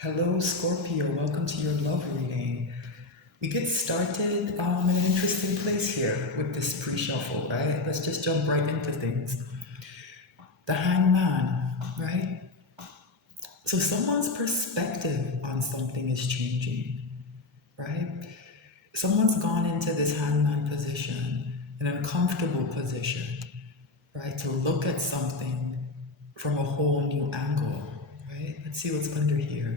Hello, Scorpio. Welcome to your love reading. We get started in an interesting place here with this pre-shuffle, right? Let's just jump right into things. The Hangman, right? So someone's perspective on something is changing, right? Someone's gone into this Hangman position, an uncomfortable position, right? To look at something from a whole new angle, right? Let's see what's under here.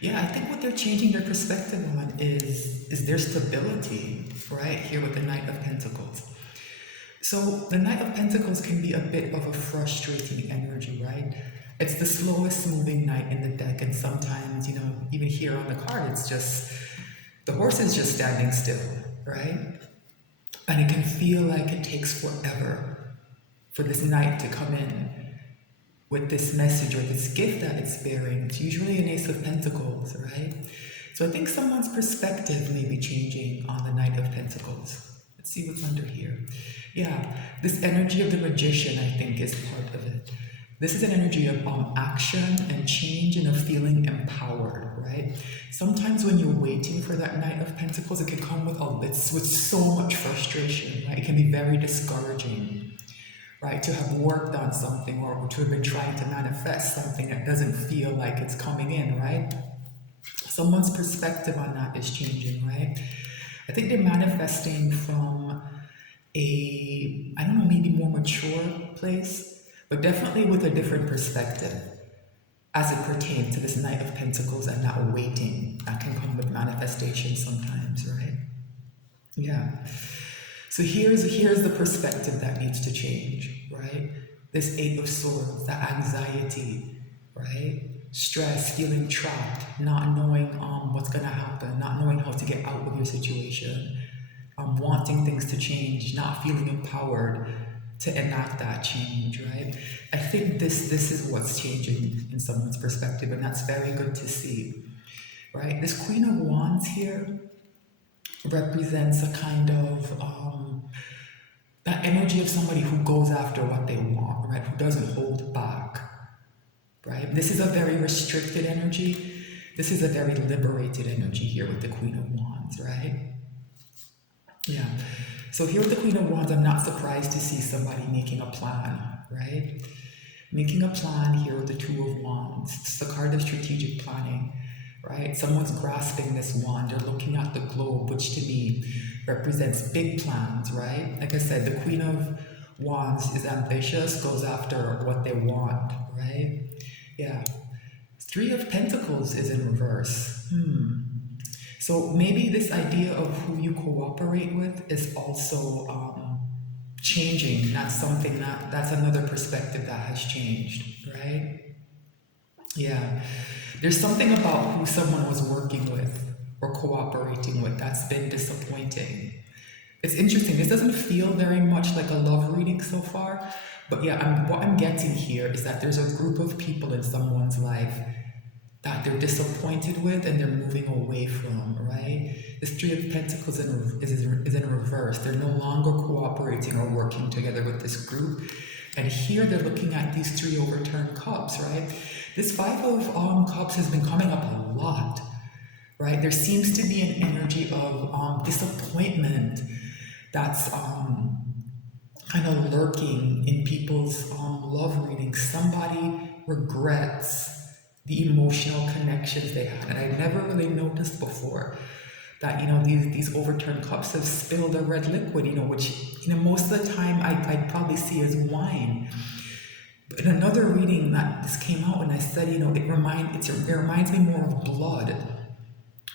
Yeah, I think what they're changing their perspective on is their stability, right? Here with the Knight of Pentacles. So the Knight of Pentacles can be a bit of a frustrating energy, right? It's the slowest moving knight in the deck, and sometimes, even here on the card, it's just the horse is just standing still, right? And it can feel like it takes forever for this knight to come in with this message or this gift that it's bearing. It's usually an Ace of Pentacles, right? So I think someone's perspective may be changing on the Knight of Pentacles. Let's see what's under here. Yeah, this energy of the Magician, I think, is part of it. This is an energy of action and change and of feeling empowered, right? Sometimes when you're waiting for that Knight of Pentacles, it can come with so much frustration, right? It can be very discouraging, right? To have worked on something or to have been trying to manifest something that doesn't feel like it's coming in, right? Someone's perspective on that is changing, right? I think they're manifesting from I don't know, maybe more mature place, but definitely with a different perspective as it pertains to this Knight of Pentacles and that waiting that can come with manifestation sometimes, right? Yeah. So here's the perspective that needs to change, right? This Eight of Swords, that anxiety, right? Stress, feeling trapped, not knowing what's gonna happen, not knowing how to get out of your situation, wanting things to change, not feeling empowered to enact that change, right? I think this is what's changing in someone's perspective, and that's very good to see, right? This Queen of Wands here represents a kind of that energy of somebody who goes after what they want, right? Who doesn't hold back, right? This is a very restricted energy. This is a very liberated energy here with the Queen of Wands, right? Yeah. So here with the Queen of Wands, I'm not surprised to see somebody making a plan, right? Making a plan here with the Two of Wands. It's a card of strategic planning, right? Someone's grasping this wand. They're looking at the globe, which to me represents big plans, right? Like I said, the Queen of Wands is ambitious, goes after what they want, right? Yeah. Three of Pentacles is in reverse. So maybe this idea of who you cooperate with is also changing. That's something that's another perspective that has changed, right? Yeah. There's something about who someone was working with or cooperating with that's been disappointing. It's interesting. This doesn't feel very much like a love reading so far, but yeah, what I'm getting here is that there's a group of people in someone's life that they're disappointed with and they're moving away from, right? This Three of Pentacles is in reverse. They're no longer cooperating or working together with this group. And here they're looking at these three overturned cups, right? This Five of Cups has been coming up a lot, right? There seems to be an energy of disappointment that's kind of lurking in people's love readings. Somebody regrets the emotional connections they had. And I never really noticed before that, these overturned cups have spilled a red liquid, which, most of the time I'd probably see as wine. But in another reading that this came out and I said, it reminds me more of blood,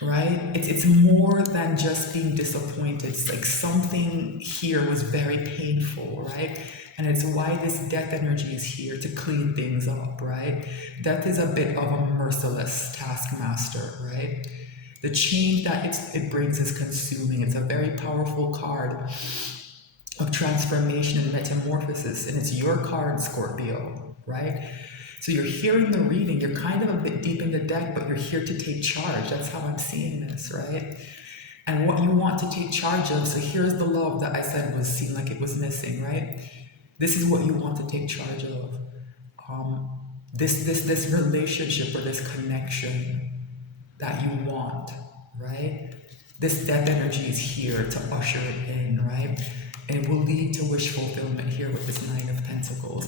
right? It's more than just being disappointed. It's like something here was very painful, right? And it's why this death energy is here to clean things up, right? Death is a bit of a merciless taskmaster, right? The change that it brings is consuming. It's a very powerful card of transformation and metamorphosis, and it's your card, Scorpio, right? So you're hearing the reading, you're kind of a bit deep in the deck, but you're here to take charge. That's how I'm seeing this, right? And what you want to take charge of, so here's the love that I said seemed like it was missing, right? This is what you want to take charge of. this relationship or this connection that you want, right? This death energy is here to usher it in, right? And it will lead to wish fulfillment here with this Nine of Pentacles.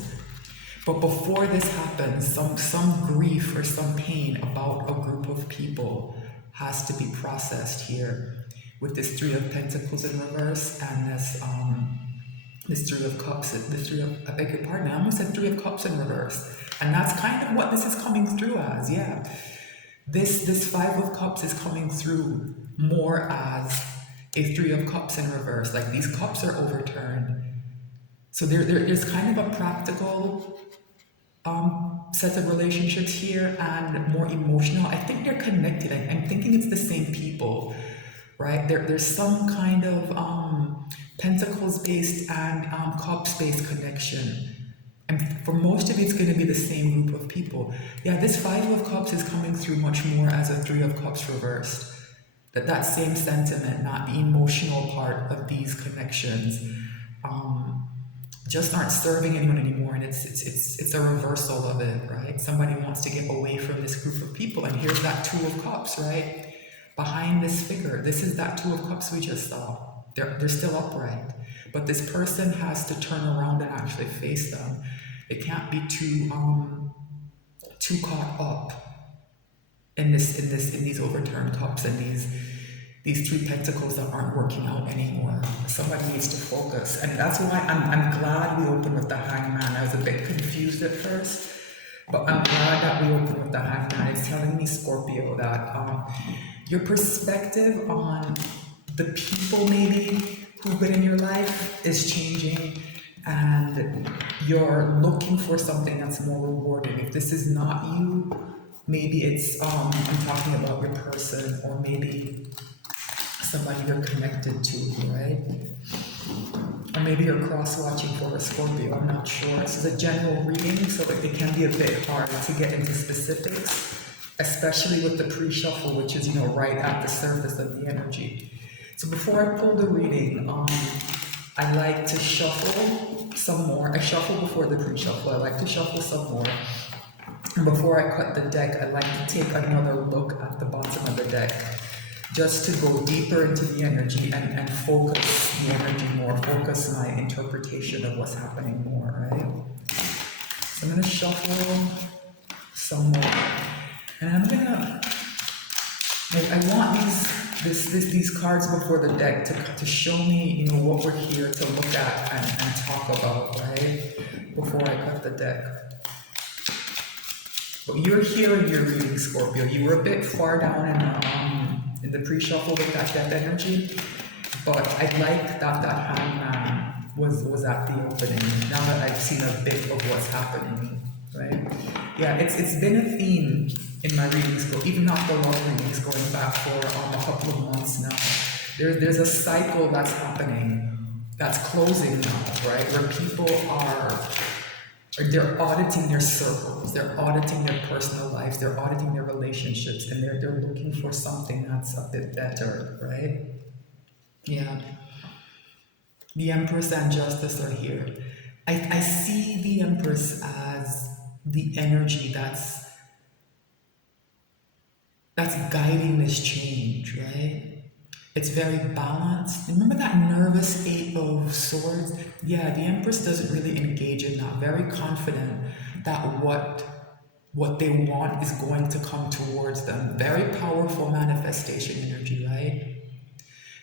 But before this happens, some grief or some pain about a group of people has to be processed here with this Three of Pentacles in reverse and this Three of Cups, I beg your pardon, I almost said Three of Cups in reverse. And that's kind of what this is coming through as, yeah. This Five of Cups is coming through more as a Three of Cups in reverse. Like these cups are overturned. So there's kind of a practical set of relationships here and more emotional. I think they're connected. I'm thinking it's the same people, right? There's some kind of Pentacles-based and Cups-based connection. And for most of it, it's going to be the same group of people. Yeah, this Five of Cups is coming through much more as a Three of Cups reversed. That same sentiment, not the emotional part of these connections, just aren't serving anyone anymore. And it's a reversal of it, right? Somebody wants to get away from this group of people. And here's that Two of Cups, right? Behind this figure, this is that Two of Cups we just saw. They're still upright. But this person has to turn around and actually face them. It can't be too caught up in these overturned cups and these Three Pentacles that aren't working out anymore. Somebody needs to focus. And that's why I'm glad we opened with the Hangman. I was a bit confused at first, but I'm glad that we opened with the Hangman. It's telling me, Scorpio, that your perspective on the people maybe who've been in your life is changing, and you're looking for something that's more rewarding. If this is not you, maybe it's I'm talking about your person, or maybe somebody you're connected to, right? Or maybe you're cross-watching for a Scorpio, I'm not sure. This is a general reading, so it can be a bit hard to get into specifics, especially with the pre-shuffle, which is, right at the surface of the energy. So before I pull the reading, I like to shuffle some more. I shuffle before the pre-shuffle. I like to shuffle some more. And before I cut the deck, I like to take another look at the bottom of the deck, just to go deeper into the energy and focus the energy more, focus my interpretation of what's happening more, right? So I'm going to shuffle some more. And I'm going to, I want these cards before the deck to show me, what we're here to look at and talk about, right? Before I cut the deck. But you're here in your reading, Scorpio. You were a bit far down in the pre-shuffle with that death energy, but I like that Hangman was at the opening. Now that I've seen a bit of what's happening, right? Yeah, it's been a theme in my readings, even not the love readings, going back for a couple of months now. There's a cycle that's happening, that's closing now, right? Where people they're auditing their circles, they're auditing their personal lives, they're auditing their relationships, and they're looking for something that's a bit better, right? Yeah. The Empress and Justice are here. I see the Empress as the energy that's guiding this change, right? It's very balanced. Remember that nervous Eight of Swords? Yeah, the Empress doesn't really engage in that. Very confident that what they want is going to come towards them. Very powerful manifestation energy, right?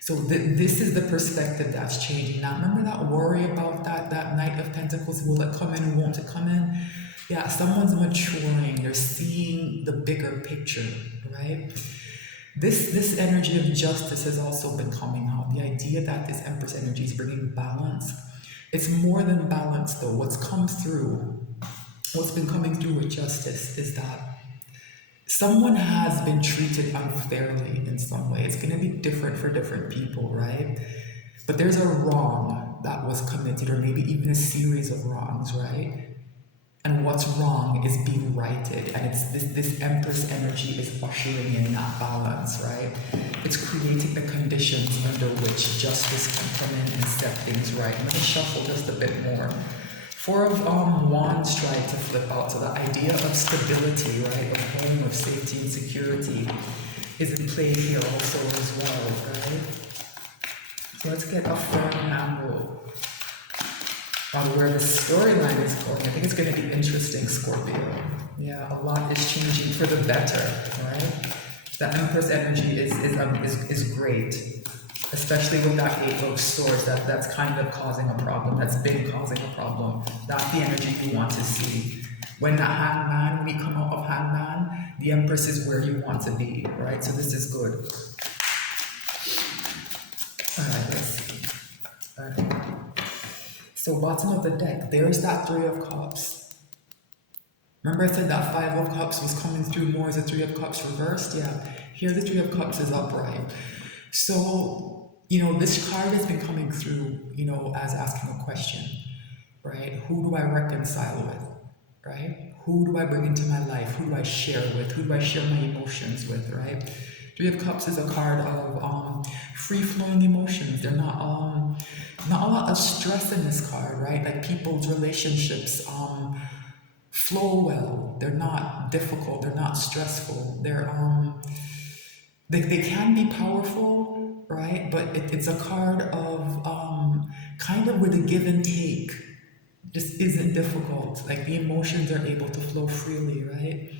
So this is the perspective that's changing. Now, remember that worry about that Knight of Pentacles? Will it come in? Won't it come in? Yeah, someone's maturing. They're seeing the bigger picture, right? This energy of justice has also been coming out. The idea that this Empress energy is bringing balance. It's more than balance, though. What's been coming through with justice is that someone has been treated unfairly in some way. It's going to be different for different people, right? But there's a wrong that was committed, or maybe even a series of wrongs, right? And what's wrong is being righted, and it's this Empress energy is ushering in that balance, right? It's creating the conditions under which justice can come in and set things right. I'm going to shuffle just a bit more Four of Wands tried to flip out. So the idea of stability, right, of home, of safety and security is in play here also as well, right? So let's get a firm handle on where the storyline is going. I think it's going to be interesting, Scorpio. Yeah, a lot is changing for the better, right? The Empress energy is great, especially with that Eight of Swords. That's kind of causing a problem. That's been causing a problem. That's the energy you want to see. When the Hangman, when you come out of Hangman, the Empress is where you want to be, right? So this is good. All right, let's see. All right. So bottom of the deck, there's that Three of Cups. Remember I said that Five of Cups was coming through more as a Three of Cups reversed? Yeah, here the Three of Cups is upright. So, this card has been coming through, as asking a question, right? Who do I reconcile with, right? Who do I bring into my life? Who do I share with? Who do I share my emotions with, right? Three of Cups is a card of free-flowing emotions. They're not a lot of stress in this card, right? Like people's relationships flow well. They're not difficult. They're not stressful. They can be powerful, right? But it's a card of kind of where the give and take just isn't difficult. Like the emotions are able to flow freely, right?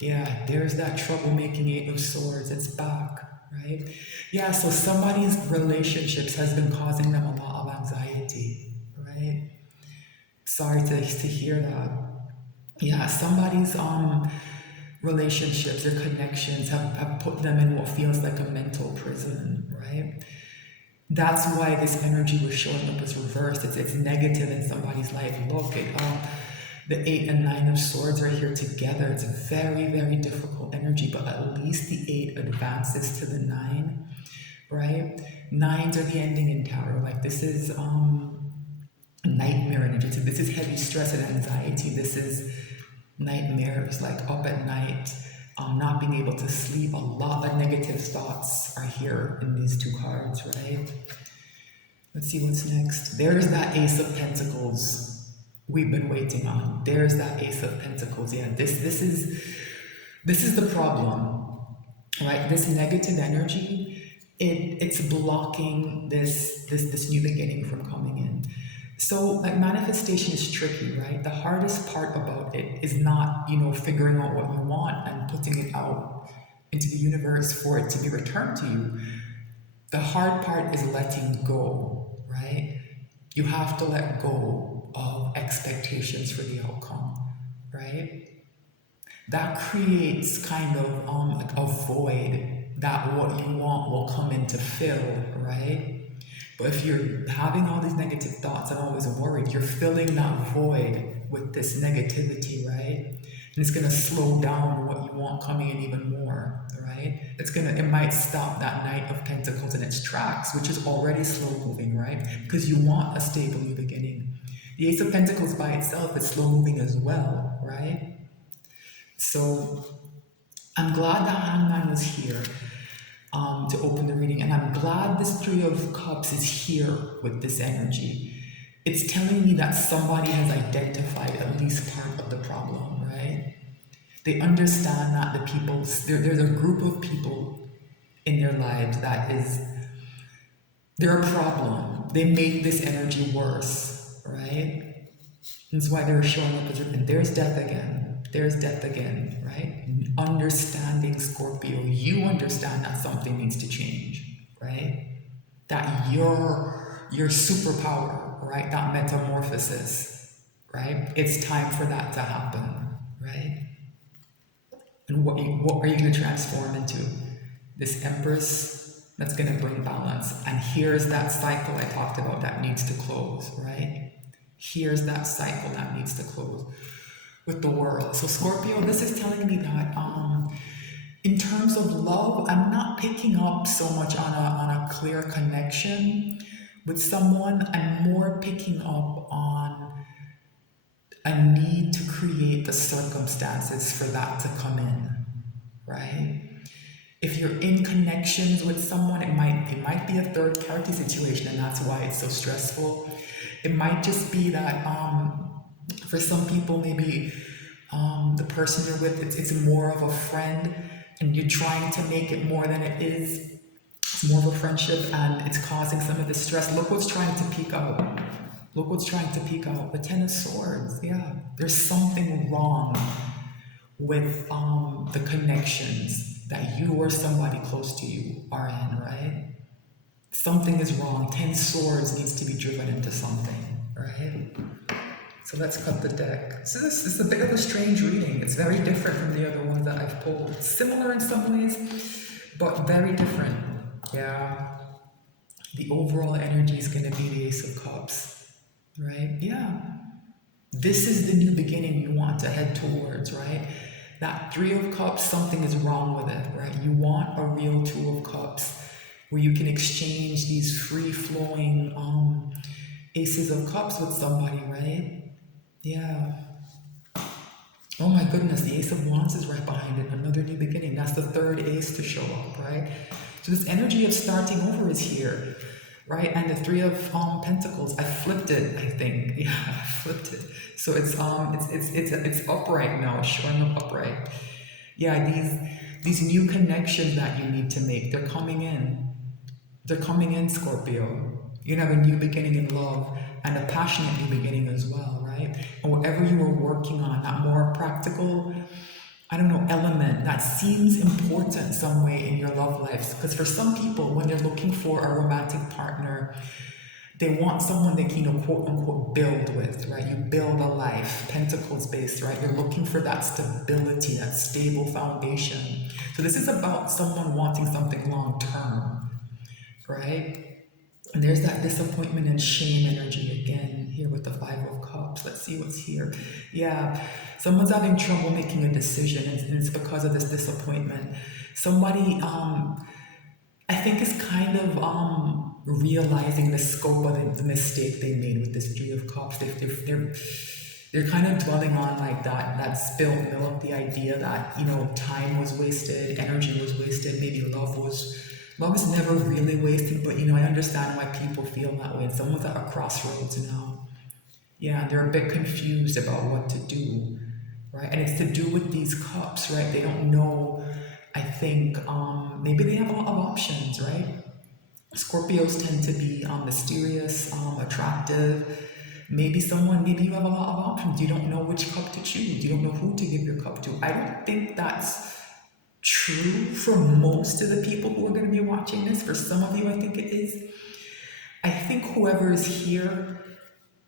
Yeah, there's that troublemaking Eight of Swords. It's back, right? Yeah, so somebody's relationships has been causing them a lot of anxiety, right? Sorry to hear that. Yeah, somebody's relationships, their connections have put them in what feels like a mental prison, right? That's why this energy was showing up as reversed. It's negative in somebody's life. Look, the Eight and Nine of Swords are here together. It's a very, very difficult energy, but at least the Eight advances to the Nine, right? Nines are the ending in tarot. Like this is nightmare energy. So this is heavy stress and anxiety. This is nightmares, like up at night, not being able to sleep. A lot of negative thoughts are here in these two cards, right? Let's see what's next. There's that Ace of Pentacles we've been waiting on. There's that Ace of Pentacles. Yeah, this is the problem, right? This negative energy, it's blocking this new beginning from coming in. So like manifestation is tricky, right? The hardest part about it is not, figuring out what you want and putting it out into the universe for it to be returned to you. The hard part is letting go, right? You have to let go of expectations for the outcome, right? That creates kind of a void that what you want will come in to fill, right? But if you're having all these negative thoughts and always worried, you're filling that void with this negativity, right? And it's gonna slow down what you want coming in even more, right? It might stop that Knight of Pentacles in its tracks, which is already slow moving, right? Because you want a stable new beginning. The Ace of Pentacles by itself is slow moving as well, right? So I'm glad that Hangman was here to open the reading, and I'm glad this Three of Cups is here with this energy. It's telling me that somebody has identified at least part of the problem, right? They understand that there's a group of people in their lives they're a problem. They make this energy worse, right? That's why they're showing up as and there's death again. There's death again, right? Understanding, Scorpio, you understand that something needs to change, right? That your superpower, right? That metamorphosis, right? It's time for that to happen, right? And what are you going to transform into? This Empress that's going to bring balance. And here's that cycle I talked about that needs to close, right? Here's that cycle that needs to close with the world. So Scorpio, this is telling me that in terms of love, I'm not picking up so much on a clear connection with someone. I'm more picking up on a need to create the circumstances for that to come in, right? If you're in connections with someone, it might be a third party situation, and that's why it's so stressful. It might just be that For some people, maybe the person you're with, it's more of a friend, and you're trying to make it more than it is. It's more of a friendship, and it's causing some of the stress. Look what's trying to peek out. Look what's trying to peek out. The Ten of Swords. Yeah, there's something wrong with the connections that you or somebody close to you are in, right? Something is wrong. 10 swords needs to be driven into something, right? So let's cut the deck. So this is a bit of a strange reading. It's very different from the other ones that I've pulled. It's similar in some ways, but very different. Yeah. The overall energy is going to be the Ace of Cups, right? Yeah. This is the new beginning you want to head towards, right? That Three of Cups, something is wrong with it, right? You want a real Two of Cups where you can exchange these free-flowing Aces of Cups with somebody, right? Yeah. Oh my goodness, the Ace of Wands is right behind it. Another new beginning. That's the third ace to show up, right? So this energy of starting over is here, right? And the Three of Pentacles. I flipped it, I think. Yeah, I flipped it. So it's upright now, showing up upright. Yeah, these new connections that you need to make, they're coming in. They're coming in, Scorpio. You're gonna have a new beginning in love and a passionate new beginning as well, right? And whatever you were working on, that more practical, I don't know, element that seems important some way in your love lives. Because for some people, when they're looking for a romantic partner, they want someone they can, quote unquote, build with, right? You build a life, pentacles based, right? You're looking for that stability, that stable foundation. So this is about someone wanting something long term, right? And there's that disappointment and shame energy again here with the Five of Cups. Let's see what's here. Yeah, someone's having trouble making a decision, and it's because of this disappointment. Somebody, I think, is kind of realizing the scope of the mistake they made with this Three of Cups. They're kind of dwelling on like that spilt milk, the idea that, time was wasted, energy was wasted, maybe love is never really wasted, but I understand why people feel that way. And someone's at a crossroads now. Yeah, and they're a bit confused about what to do, right? And it's to do with these cups, right? They don't know, I think, maybe they have a lot of options, right? Scorpios tend to be mysterious, attractive. Maybe you have a lot of options. You don't know which cup to choose. You don't know who to give your cup to. I don't think that's true for most of the people who are going to be watching this. For some of you, I think it is. I think whoever is here,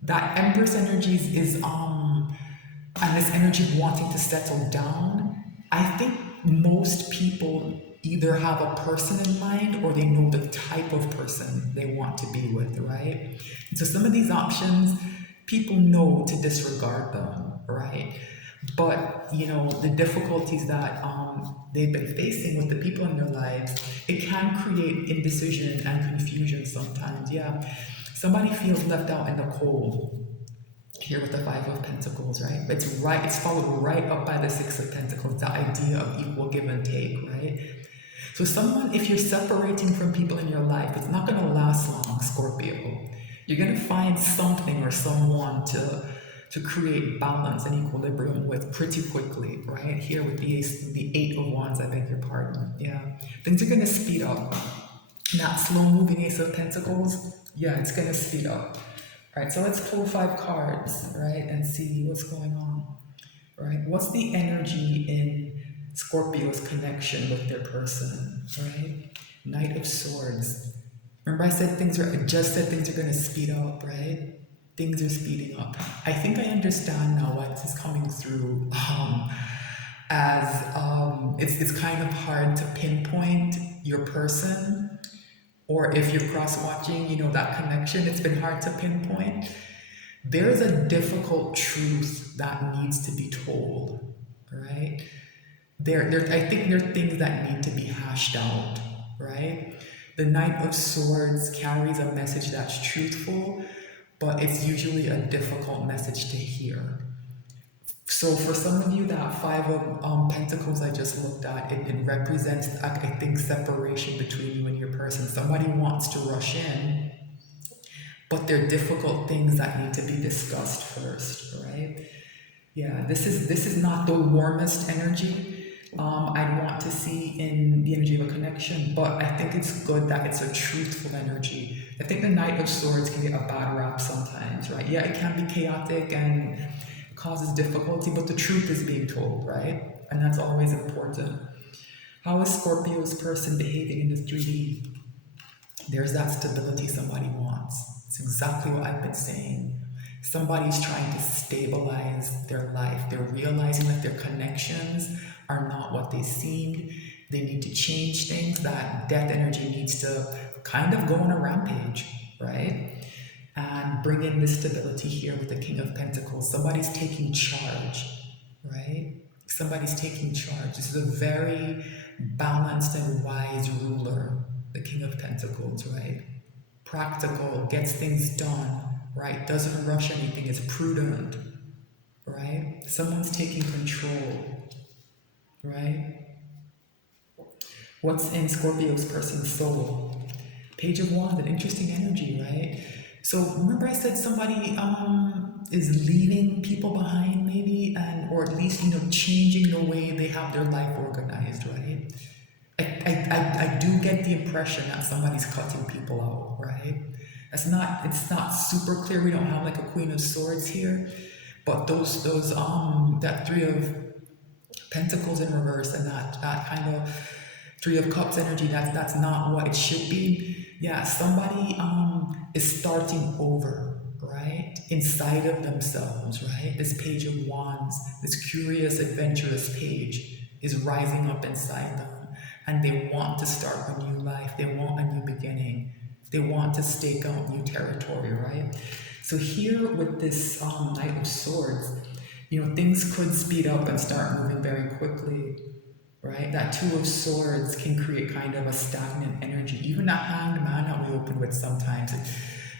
that Empress energy and this energy of wanting to settle down, I think most people either have a person in mind or they know the type of person they want to be with, right? And so some of these options, people know to disregard them, right? But, the difficulties that they've been facing with the people in their lives, it can create indecision and confusion sometimes, yeah. Somebody feels left out in the cold here with the Five of Pentacles, right? It's followed right up by the Six of Pentacles, the idea of equal give and take, right? So if you're separating from people in your life, it's not going to last long, Scorpio. You're going to find something or someone to create balance and equilibrium with pretty quickly, right? Here with the Eight of Wands, I beg your pardon. Yeah, things are going to speed up. That slow-moving Ace of Pentacles, yeah, it's going to speed up. All right, so let's pull 5 cards, right, and see what's going on, right? What's the energy in Scorpio's connection with their person, right? Knight of Swords. Remember I just said things are going to speed up, right? Things are speeding up. I think I understand now why this is coming through it's kind of hard to pinpoint your person, or if you're cross-watching, that connection, it's been hard to pinpoint. There's a difficult truth that needs to be told, right? I think there are things that need to be hashed out, right? The Knight of Swords carries a message that's truthful, but it's usually a difficult message to hear. So for some of you, that Five of Pentacles I just looked at, it represents, I think, separation between you and your person. Somebody wants to rush in, but there are difficult things that need to be discussed first, right? Yeah, this is not the warmest energy I'd want to see in the energy of a connection, but I think it's good that it's a truthful energy. I think the Knight of Swords can get a bad rap sometimes, right? Yeah, it can be chaotic and causes difficulty, but the truth is being told, right? And that's always important. How is Scorpio's person behaving in the 3D? There's that stability somebody wants. It's exactly what I've been saying. Somebody's trying to stabilize their life. They're realizing that their connections are not what they seemed. They need to change things. That death energy needs to kind of go on a rampage, right? And bring in this stability here with the King of Pentacles. Somebody's taking charge, right? Somebody's taking charge. This is a very balanced and wise ruler, the King of Pentacles, right? Practical, gets things done, right? Doesn't rush anything, is prudent, right? Someone's taking control, right? What's in Scorpio's person's soul? Page of Wands, an interesting energy, right? So remember I said somebody is leaving people behind maybe, and or at least changing the way they have their life organized, right? I do get the impression that somebody's cutting people out, right? It's not super clear. We don't have like a Queen of Swords here, but those that Three of Pentacles in reverse and that kind of Three of Cups energy, that's not what it should be. Yeah, somebody is starting over, right? Inside of themselves, right? This Page of Wands, this curious, adventurous page is rising up inside them. And they want to start a new life. They want a new beginning. They want to stake out new territory, right? So here with this Knight of Swords, things could speed up and start moving very quickly, right? That Two of Swords can create kind of a stagnant energy. Even that Hanged Man that we opened with sometimes,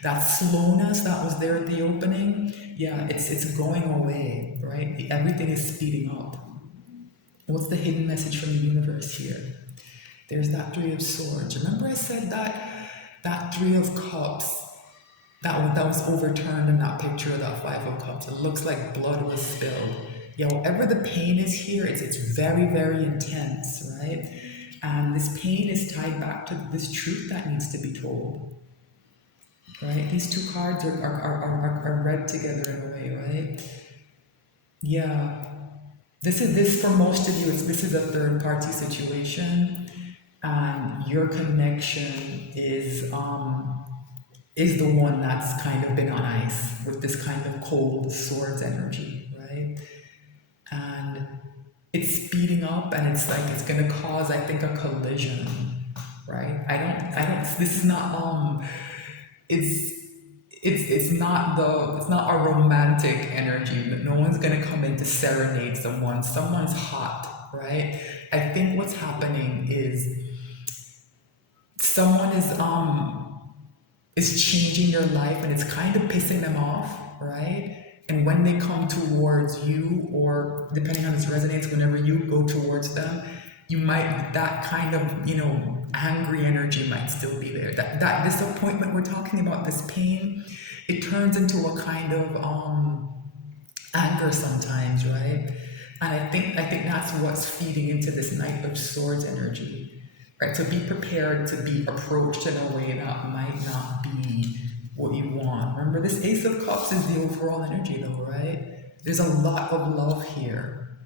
that slowness that was there at the opening, yeah, it's going away, right? Everything is speeding up. What's the hidden message from the universe here? There's that Three of Swords. Remember I said that Three of Cups, that was overturned in that picture of that Five of Cups. It looks like blood was spilled. Yeah, whatever the pain is here, it's very, very intense, right? And this pain is tied back to this truth that needs to be told, right? These two cards are read together in a way, right? Yeah. This for most of you, this is a third party situation, and your connection is the one that's kind of been on ice with this kind of cold swords energy, right? And it's speeding up, and it's like it's gonna cause, I think, a collision, right? I don't. This is not it's not a romantic energy. No one's gonna come in to serenade someone. Someone's hot, right? I think what's happening is someone is changing your life, and it's kind of pissing them off, right? And when they come towards you, or depending on this resonates, whenever you go towards them, you might, that kind of, angry energy might still be there. That disappointment we're talking about, this pain, it turns into a kind of anger sometimes, right? And I think that's what's feeding into this Knight of Swords energy. Right, to be prepared to be approached in a way that might not be what you want. Remember, this Ace of Cups is the overall energy though, right? There's a lot of love here.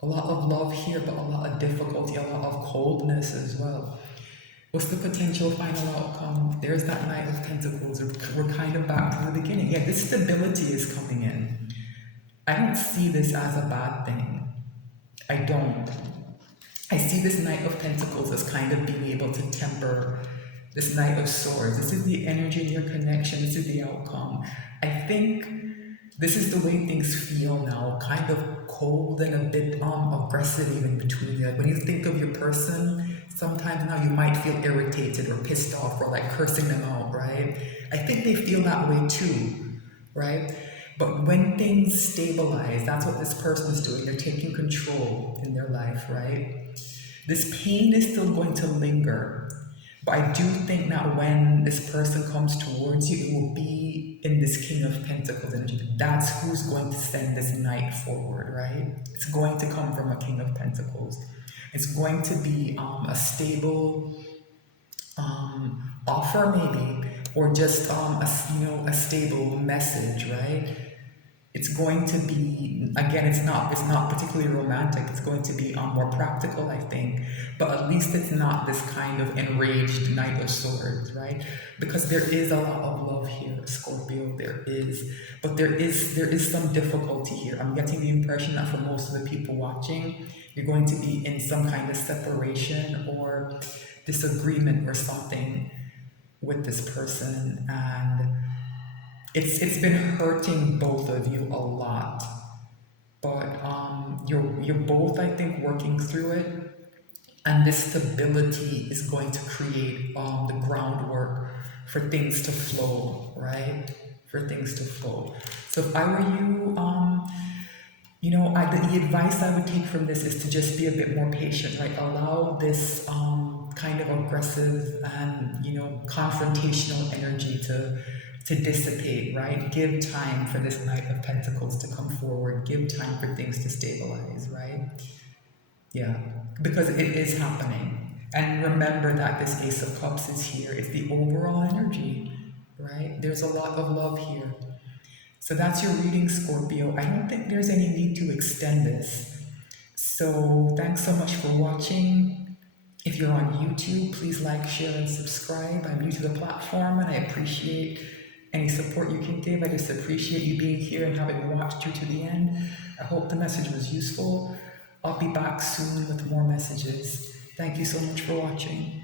A lot of love here, but a lot of difficulty, a lot of coldness as well. What's the potential final outcome? There's that Knight of Pentacles. We're kind of back to the beginning. Yeah, this stability is coming in. I don't see this as a bad thing. I don't. I see this Knight of Pentacles as kind of being able to temper this Knight of Swords. This is the energy in your connection. This is the outcome. I think this is the way things feel now, kind of cold and a bit aggressive even between you. Like when you think of your person, sometimes now you might feel irritated or pissed off or like cursing them out, right? I think they feel that way too, right? But when things stabilize, that's what this person is doing. They're taking control in their life, right? This pain is still going to linger, But I do think that when this person comes towards you, it will be in this King of Pentacles energy. That's who's going to send this knight forward, right? It's going to come from a King of Pentacles. It's going to be a stable offer, maybe, or just a stable message, right? It's going to be, again, it's not particularly romantic. It's going to be more practical, I think, but at least it's not this kind of enraged Knight of Swords, right? Because there is a lot of love here, Scorpio. There is, but there is some difficulty here. I'm getting the impression that for most of the people watching, you're going to be in some kind of separation or disagreement or something with this person, and it's been hurting both of you a lot, but you're both, I think, working through it, and this stability is going to create the groundwork for things to flow, right? For things to flow. So if I were you, the advice I would take from this is to just be a bit more patient, right? Allow this kind of aggressive and confrontational energy to dissipate, right? Give time for this Knight of Pentacles to come forward. Give time for things to stabilize, right? Yeah, because it is happening. And remember that this Ace of Cups is here. It's the overall energy, right? There's a lot of love here. So that's your reading, Scorpio. I don't think there's any need to extend this. So thanks so much for watching. If you're on YouTube, please like, share, and subscribe. I'm new to the platform and I appreciate any support you can give. I just appreciate you being here and having watched through to the end. I hope the message was useful. I'll be back soon with more messages. Thank you so much for watching.